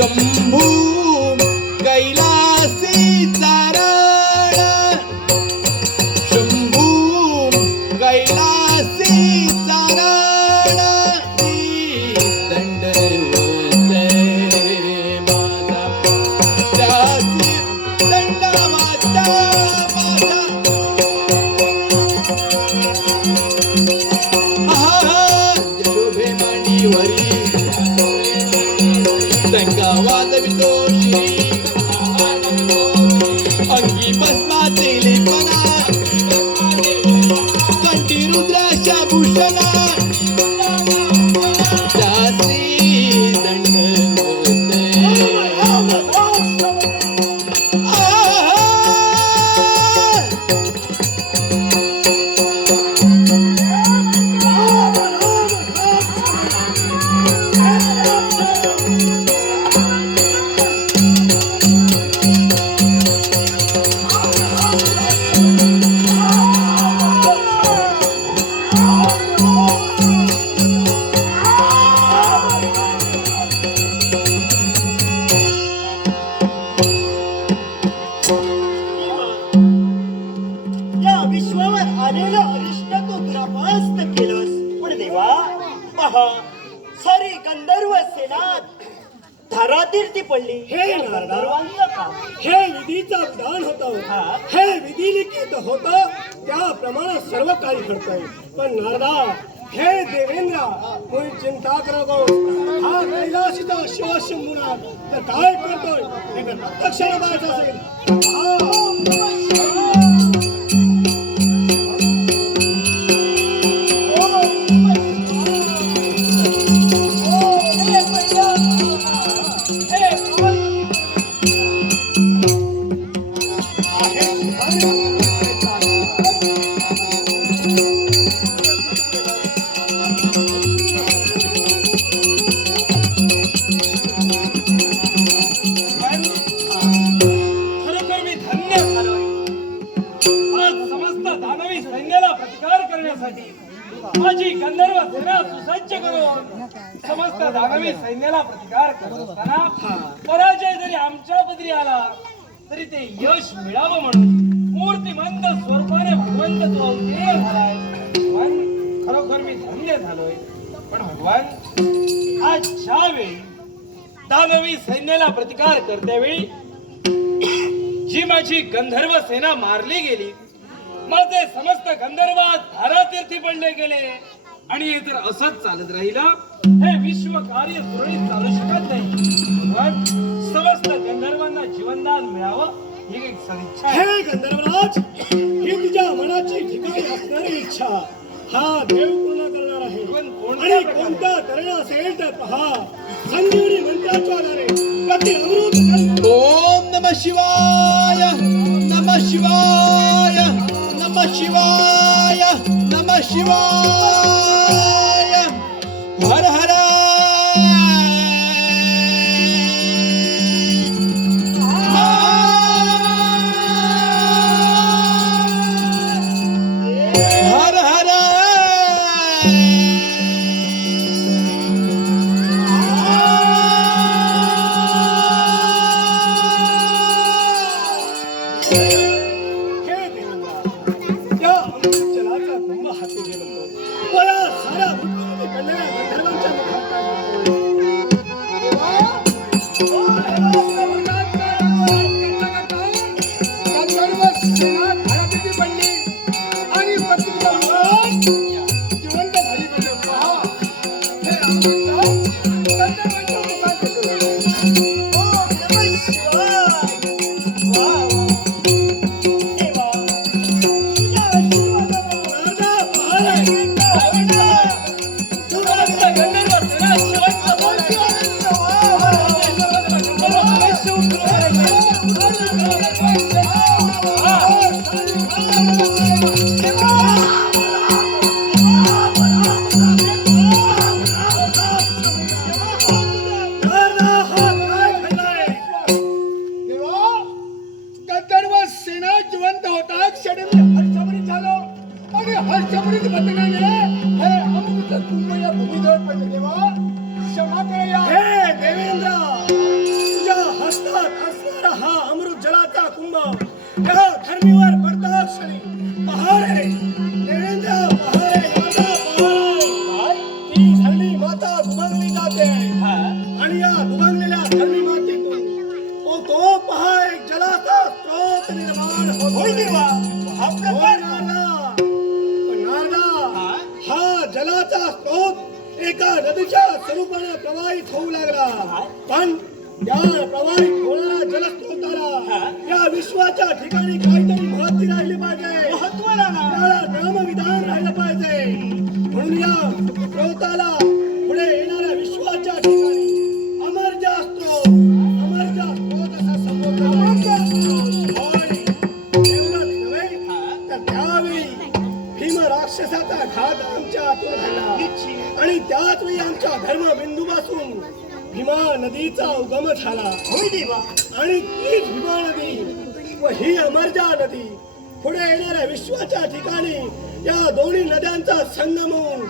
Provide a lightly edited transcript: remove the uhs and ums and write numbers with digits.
शंभू कैलासी चारण शंभू कैलासी चारण दंडवत माझा त्यासी दंडवत माझा शोभे मांडीवरी दंगा वाजवितो श्री अंगी भस्माचे लेपना कंठी रुद्राच्या भूषणा त्यासी दंडवत या विश्वावर आलेलं अरिष्ट तू दुरापास्त केलंस. पण देवा पहा, सारी गंधर्व सेनात धारातीर्थी पडली. हे या नारदा, गंधर्वांचं काम. हे विधीचं विधान होतं. हा. हे विधी लिखित होतं त्याप्रमाणे सर्व काही घडतंय. पण नारदा, हे देवेंद्र, कोणी चिंता करू नको. हा कैलासीचा शिव शंभूनाथ तर काय करतोय हे जर प्रत्यक्ष बघायचं असेल खरोखर मी धन्य झालो. आज समस्त दानवी सैन्याला प्रतिकार करण्यासाठी माझी गंधर्व सेना सुसज्ज करून समस्त दानवी सैन्याला प्रतिकार करत असताना पराजय जरी आमच्या पदरी आला तरी ते यश मिळावं म्हणून मूर्तिमंत स्वरूपाने भगवंत तो अवतीर्ण झालाय. भगवान, खरोखर मी धन्य झालोय. पण भगवान, आज ज्या वेळी दानवी सैन्याला प्रतिकार करत्यावेळी जी माझी गंधर्व सेना मारली गेली, माझे समस्त गंधर्वात धारातीर्थी पडले गेले आणि हे जर असंच चालत राहिलं हे विश्व कार्य सुरळीत चालू शकत नाही. भगवान, समस्त गंधर्वांना जीवनदान मिळावं ही एक सदिच्छा आहे. हे गंधर्वराज, ही तुझ्या मनाची ठिकाणी असणारी इच्छा हा देव पूर्ण करणार आहे. आणि कोणता तरुण असेल तर पहा, संजीवनी मंत्राच्या आधारे प्रति अमृत ओम नमः शिवाय नमः शिवाय नमः शिवाय नमः शिवाय हर हर हर हर हे देवेंद्र, त्या अमृत जलाचा कुंभ हाती घेऊन तो या साऱ्या दुभंगलेल्या धर्मी मातीतून तो पहा एक जलाचा स्रोत निर्माण होय होतोय. देवा हा होय प्रकार नारदा. पण नारदा, हा जलाचा स्रोत एका नदीच्या स्वरूपाने प्रवाहित होऊ लागला. पण या प्रवाहित होणाऱ्या जलस्रोताला या विश्वाच्या ठिकाणी काहीतरी महत्त्व राहिले पाहिजे. महत्व लागला. त्याला नामविधान राहिलं पाहिजे. म्हणून या स्रोताला पुढे येणाऱ्या विश्वाच्या ठिकाणी अमरजा स्त्रोत असं संबोधलं जातं. होय, एवढंच नव्हे तर त्यावेळी भीम राक्षसाचा घात आमच्या हातून घडला आणि त्याच वेळी आमच्या धर्मबिंदूपासून भीमा नदीचा उगम झाला. होय देवा आणि तीच भीमा नदी व ही अमरजा नदी पुढे येणाऱ्या विश्वाच्या ठिकाणी या दोन्ही नद्यांचा संगम होऊन